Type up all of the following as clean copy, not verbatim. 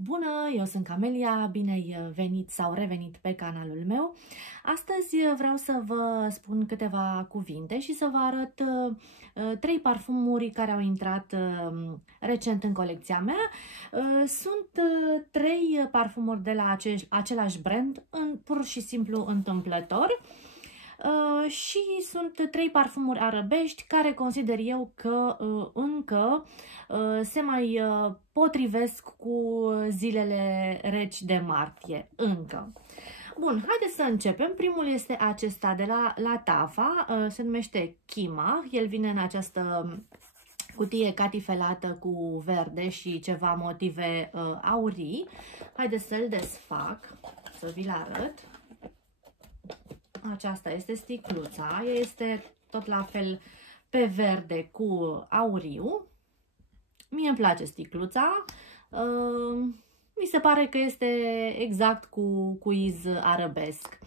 Bună, eu sunt Camelia, bine ai venit sau revenit pe canalul meu. Astăzi vreau să vă spun câteva cuvinte și să vă arăt trei parfumuri care au intrat recent în colecția mea. Sunt trei parfumuri de la același brand, pur și simplu întâmplător. Și sunt trei parfumuri arabești care consider eu că încă se mai potrivesc cu zilele reci de martie. Încă. Bun, haideți să începem. Primul este acesta de la Lattafa, se numește Kima. El vine în această cutie catifelată cu verde și ceva motive aurii. Haideți să-l desfac, să vi-l arăt. Aceasta este sticluța, ea este tot la fel pe verde cu auriu. Mie îmi place sticluța, mi se pare că este exact cu cuiz arabesc.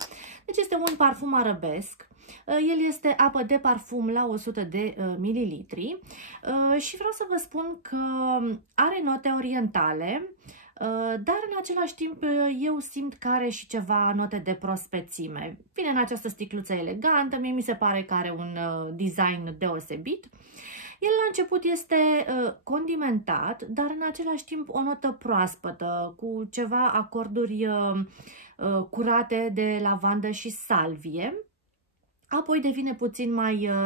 Deci este un parfum arabesc, el este apă de parfum la 100 de mililitri și vreau să vă spun că are note orientale, dar în același timp eu simt că are și ceva note de prospețime. Vine în această sticluță elegantă, mie mi se pare că are un design deosebit. El la început este condimentat, dar în același timp o notă proaspătă, cu ceva acorduri curate de lavandă și salvie. Apoi devine puțin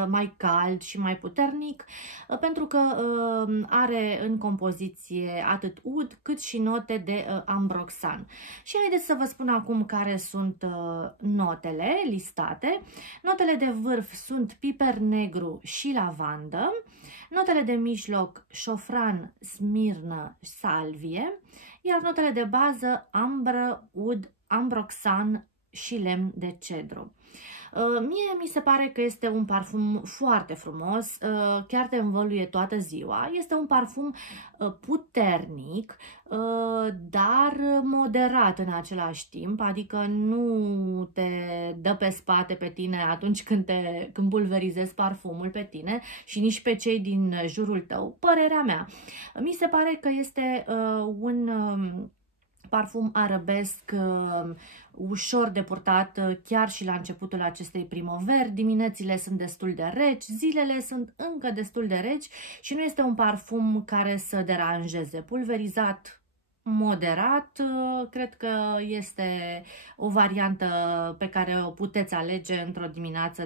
mai cald și mai puternic, pentru că are în compoziție atât ud cât și note de ambroxan. Și haideți să vă spun acum care sunt notele listate. Notele de vârf sunt piper negru și lavandă. Notele de mijloc, șofran, smirnă, salvie. Iar notele de bază, ambră, ud, ambroxan și lemn de cedru. Mie mi se pare că este un parfum foarte frumos, chiar te învăluie toată ziua. Este un parfum puternic, dar moderat în același timp, adică nu te dă pe spate pe tine atunci când pulverizezi parfumul pe tine și nici pe cei din jurul tău. Părerea mea. Mi se pare că este un parfum arabesc ușor de purtat chiar și la începutul acestei primăveri. Diminețile sunt destul de reci, zilele sunt încă destul de reci și nu este un parfum care să deranjeze. Pulverizat moderat, cred că este o variantă pe care o puteți alege într-o dimineață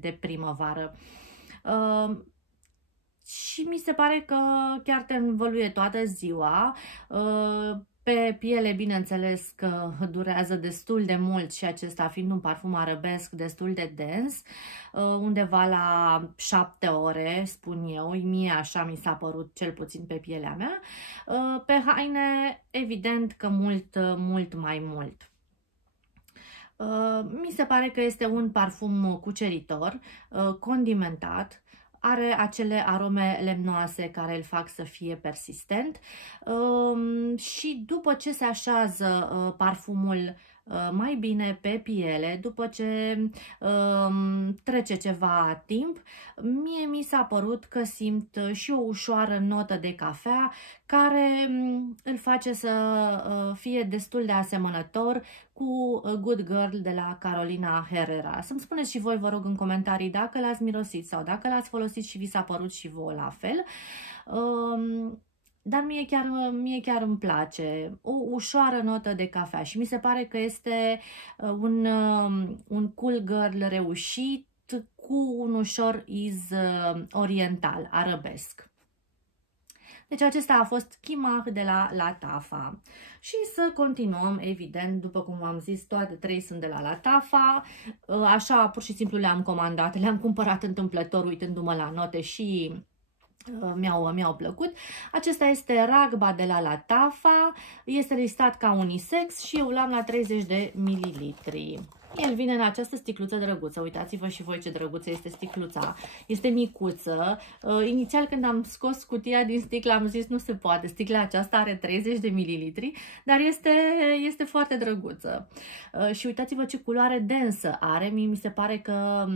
de primăvară. Și mi se pare că chiar te învăluie toată ziua. Pe piele, bineînțeles că durează destul de mult și acesta fiind un parfum arabesc destul de dens, undeva la 7 ore, spun eu, mie așa mi s-a părut cel puțin pe pielea mea. Pe haine, evident că mult mai mult. Mi se pare că este un parfum cuceritor, condimentat. Are acele arome lemnoase care îl fac să fie persistent și după ce se așează parfumul mai bine pe piele, după ce trece ceva timp, mie mi s-a părut că simt și o ușoară notă de cafea care îl face să fie destul de asemănător cu Good Girl de la Carolina Herrera. Să-mi spuneți și voi, vă rog, în comentarii dacă l-ați mirosit sau dacă l-ați folosit și vi s-a părut și vouă la fel. Dar mie chiar îmi place o ușoară notă de cafea și mi se pare că este un cool girl reușit cu un ușor iz oriental, arabesc. Deci acesta a fost Kima de la Lattafa. Și să continuăm, evident, după cum v-am zis, toate trei sunt de la Lattafa. Așa, pur și simplu le-am comandat, le-am cumpărat întâmplător uitându-mă la note și mi-au plăcut. Acesta este Ragba de la Lattafa, este listat ca unisex și eu l-am la 30 de mililitri. El vine în această sticluță drăguță. Uitați-vă și voi ce drăguță este sticluța. Este micuță. Inițial când am scos cutia din sticlă am zis nu se poate. Sticla aceasta are 30 de mililitri, dar este foarte drăguță. Și uitați-vă ce culoare densă are. Mie mi se pare că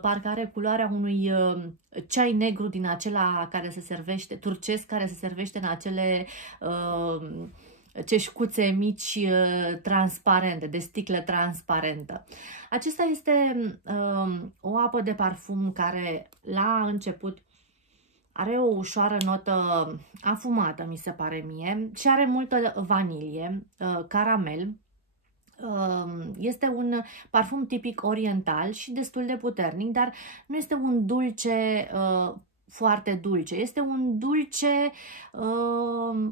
parcă are culoarea unui ceai negru din acela care se servește, turcesc, care se servește în acele ceșcuțe mici transparente, de sticlă transparentă. Acesta este o apă de parfum care la început are o ușoară notă afumată, mi se pare mie, și are multă vanilie, caramel. Este un parfum tipic oriental și destul de puternic, dar nu este un dulce foarte dulce. Este un dulce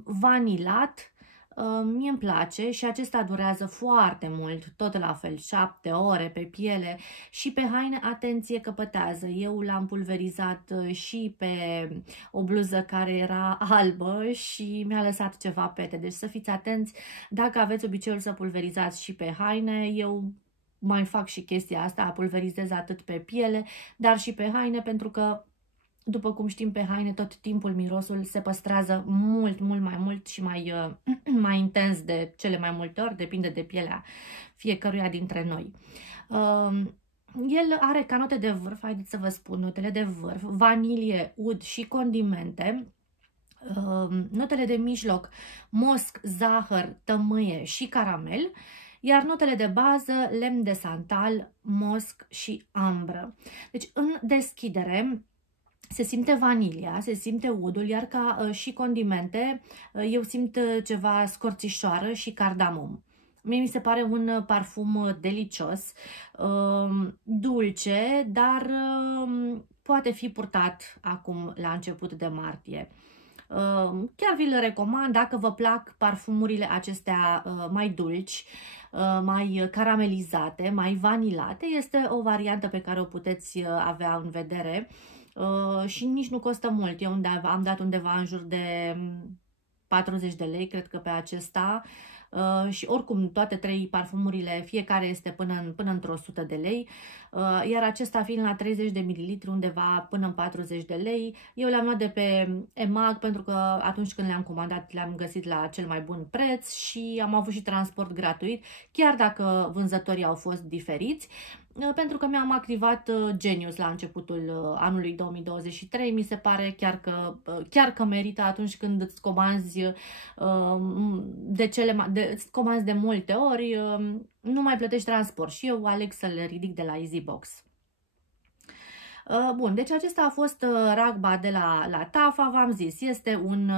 vanilat. Mie îmi place și acesta durează foarte mult, tot la fel, 7 ore pe piele și pe haine, atenție că pătează. Eu l-am pulverizat și pe o bluză care era albă și mi-a lăsat ceva pete, deci să fiți atenți dacă aveți obiceiul să pulverizați și pe haine. Eu mai fac și chestia asta, pulverizez atât pe piele, dar și pe haine, pentru că după cum știm, pe haine tot timpul mirosul se păstrează mult mai mult și mai intens de cele mai multe ori, depinde de pielea fiecăruia dintre noi. El are ca note de vârf, haideți să vă spun notele de vârf, vanilie, ud și condimente. Notele de mijloc, mosc, zahăr, tămâie și caramel. Iar notele de bază, lemn de santal, mosc și ambră. Deci în deschidere se simte vanilia, se simte udul, iar ca și condimente eu simt ceva scorțișoară și cardamom. Mie mi se pare un parfum delicios, dulce, dar poate fi purtat acum la început de martie. Chiar vi-l recomand dacă vă plac parfumurile acestea mai dulci, mai caramelizate, mai vanilate. Este o variantă pe care o puteți avea în vedere. Și nici nu costă mult. Eu am dat undeva în jur de 40 de lei, cred că pe acesta. Și oricum toate 3 parfumurile, fiecare este până într-o 100 de lei, iar acesta fiind la 30 de mililitri undeva până în 40 de lei. Eu le-am luat de pe EMAG pentru că atunci când le-am comandat le-am găsit la cel mai bun preț și am avut și transport gratuit, chiar dacă vânzătorii au fost diferiți. Pentru că mi-am activat Genius la începutul anului 2023, mi se pare chiar că merită atunci când îți comanzi comanzi de multe ori, nu mai plătești transport și eu aleg să le ridic de la EasyBox. Bun, deci acesta a fost Ragba de la Tafa, v-am zis, este un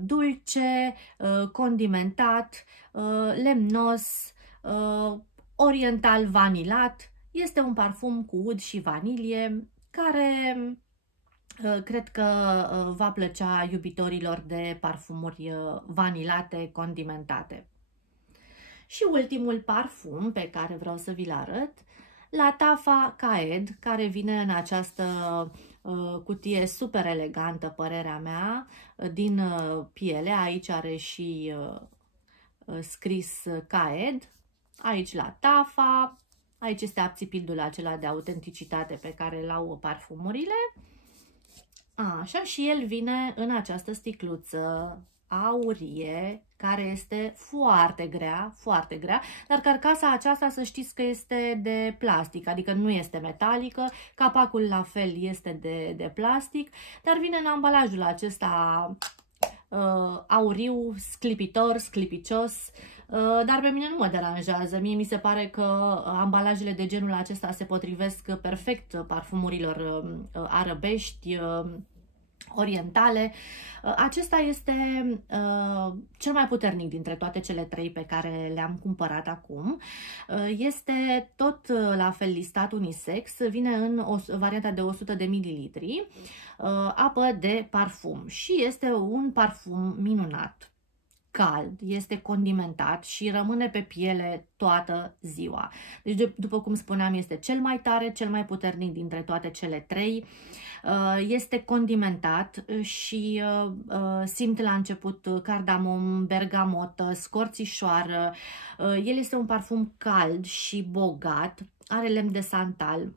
dulce, condimentat, lemnos, oriental vanilat. Este un parfum cu ud și vanilie care cred că va plăcea iubitorilor de parfumuri vanilate, condimentate. Și ultimul parfum pe care vreau să vi-l arăt, la Tafa Kaed, care vine în această cutie super elegantă, părerea mea, din piele. Aici are și scris Kaed. Aici la Tafa, aici este abțipidul acela de autenticitate pe care l-au parfumurile. Așa, și el vine în această sticluță aurie, care este foarte grea, dar carcasa aceasta să știți că este de plastic, adică nu este metalică, capacul la fel este de plastic, dar vine în ambalajul acesta auriu, sclipitor, sclipicios, dar pe mine nu mă deranjează. Mie mi se pare că ambalajele de genul acesta se potrivesc perfect parfumurilor arăbești, orientale. Acesta este cel mai puternic dintre toate cele 3 pe care le-am cumpărat acum. Este tot la fel listat unisex, vine în varianta de 100 de mililitri, apă de parfum și este un parfum minunat. Cald, este condimentat și rămâne pe piele toată ziua. Deci, după cum spuneam, este cel mai tare, cel mai puternic dintre toate cele 3. Este condimentat și simt la început cardamom, bergamotă, scorțișoară. El este un parfum cald și bogat, are lemn de santal,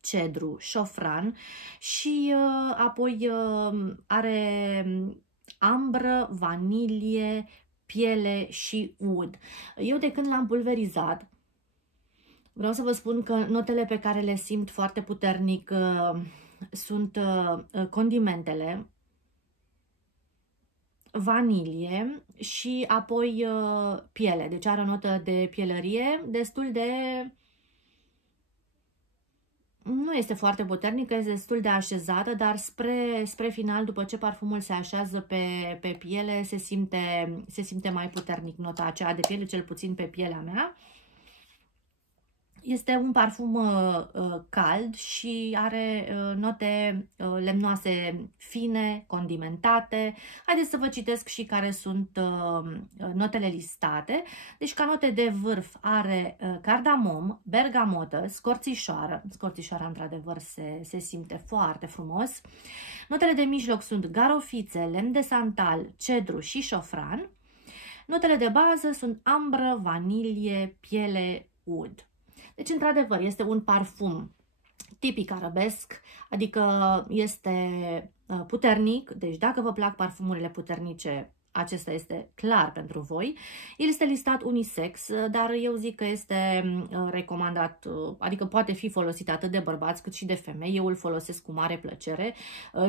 cedru, șofran și apoi are ambră, vanilie, piele și ud. Eu de când l-am pulverizat, vreau să vă spun că notele pe care le simt foarte puternic sunt condimentele, vanilie și apoi piele. Deci are o notă de pielărie destul de... Nu este foarte puternică, este destul de așezată, dar spre final, după ce parfumul se așează pe piele, se simte mai puternic nota aceea de piele, cel puțin pe pielea mea. Este un parfum cald și are note lemnoase fine, condimentate. Haideți să vă citesc și care sunt notele listate. Deci ca note de vârf are cardamom, bergamotă, scorțișoară. Scorțișoara într-adevăr se simte foarte frumos. Notele de mijloc sunt garofițe, lemn de santal, cedru și șofran. Notele de bază sunt ambră, vanilie, piele, ud. Deci, într-adevăr, este un parfum tipic arabesc, adică este puternic, deci dacă vă plac parfumurile puternice, acesta este clar pentru voi. El este listat unisex, dar eu zic că este recomandat, adică poate fi folosit atât de bărbați cât și de femei. Eu îl folosesc cu mare plăcere.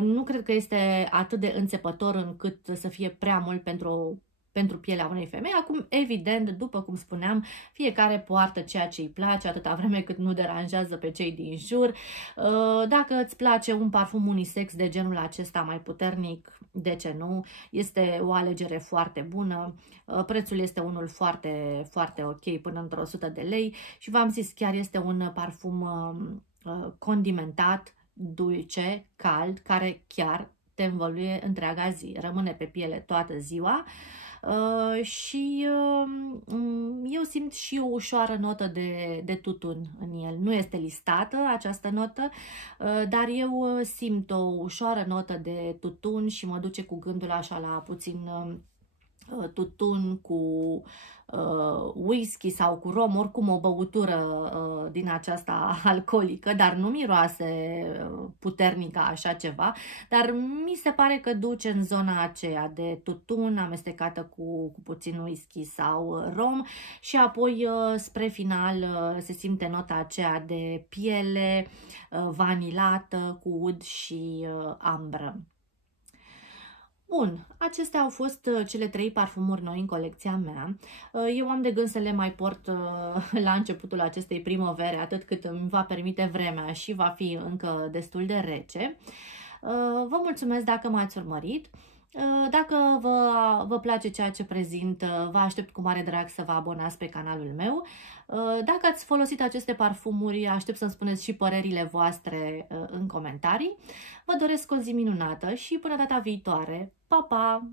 Nu cred că este atât de înțepător încât să fie prea mult pentru pielea unei femei. Acum, evident, după cum spuneam, fiecare poartă ceea ce îi place, atâta vreme cât nu deranjează pe cei din jur. Dacă îți place un parfum unisex de genul acesta mai puternic, de ce nu? Este o alegere foarte bună. Prețul este unul foarte, foarte ok, până într-o 100 de lei și v-am zis, chiar este un parfum condimentat, dulce, cald, care chiar te învăluie întreaga zi. Rămâne pe piele toată ziua. Și eu simt și o ușoară notă de tutun în el. Nu este listată această notă, dar eu simt o ușoară notă de tutun și mă duce cu gândul așa la puțin tutun cu whisky sau cu rom, oricum o băutură din aceasta alcoolică, dar nu miroase puternică așa ceva, dar mi se pare că duce în zona aceea de tutun amestecată cu puțin whisky sau rom și apoi spre final se simte nota aceea de piele vanilată cu ud și ambră. Bun, acestea au fost cele 3 parfumuri noi în colecția mea. Eu am de gând să le mai port la începutul acestei primăvere, atât cât îmi va permite vremea și va fi încă destul de rece. Vă mulțumesc dacă m-ați urmărit. Dacă vă place ceea ce prezint, vă aștept cu mare drag să vă abonați pe canalul meu. Dacă ați folosit aceste parfumuri, aștept să-mi spuneți și părerile voastre în comentarii. Vă doresc o zi minunată și până data viitoare. Pa, pa!